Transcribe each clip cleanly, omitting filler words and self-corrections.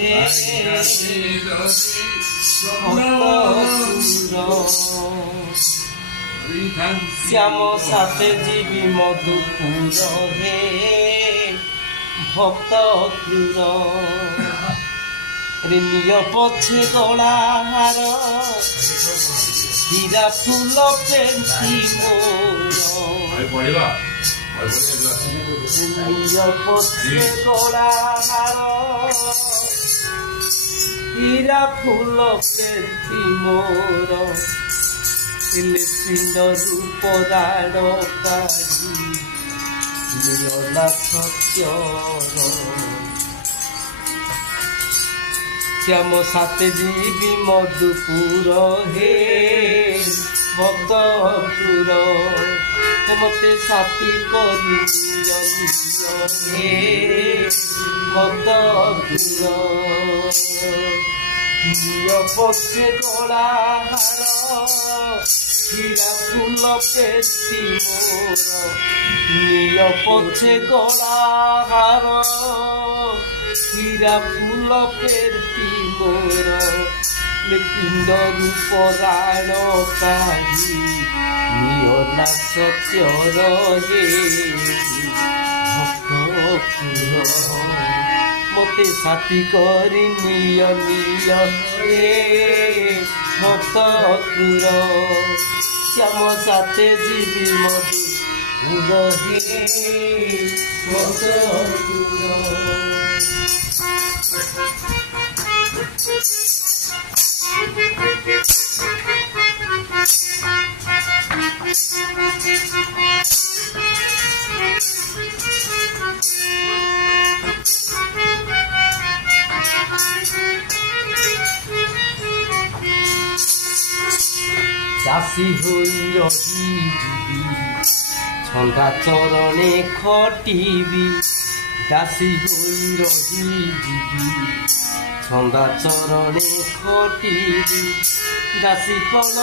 হে শ্যাম সাথে জীবী মধুপুর হে ভক্ত ক্রূর নিয় পছে গলাহার হীরা ফুল পেন্থি মোর নিয় পছে গলাহার হীরা ফুল পেন্থি মোর পিণ্ড রূপ দাড় কাঢ়ি নিরলা সত্যর শ্যাম সাথে জীবী মধুপুর হে ভক্ত ক্রূর মতে সাথী করি হে ভক্ত ক্রূর নিয় পছে গলাহার হীরা ফুল পেটি মোর নিয় পছে গলাহার হীরা ফুল পেটি মোর পিণ্ড রূপ রাণ কাঢ়ি নিয়লা সত্যর হে ভক্ত ক্রূর মতে সাথী করি নিয় নিয় হে ভক্ত ক্রূর শ্যাম সাথে জীবী মধুপুর হে ভক্ত ক্রূর দাসী হই রহিবি ছন্দা চরণে খটিবি দাসী হই রহিবি ছন্দা চরণে খটিবি দাসী কল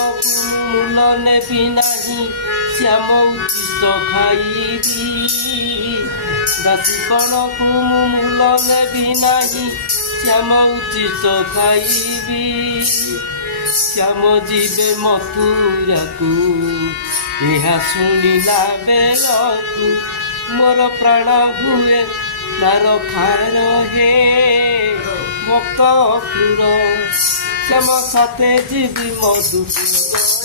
মূল নেবি নাহি শ্যাম উচিত খাইবি দাসী কল মূল নেবি নাহি শ্যাম উচিত খাইবি শ্যাম ଯିବେ ମଥୁରାକୁ ଏହା ଶୁଣିଲା ବେଳକୁ ମୋର ପ୍ରାଣ ହୁଏ ତାର ଖାର ହେ ଭକ୍ତ କ୍ରୂର ଶ୍ୟାମ ସାଥେ ଯିବି ମଧୁପୁର।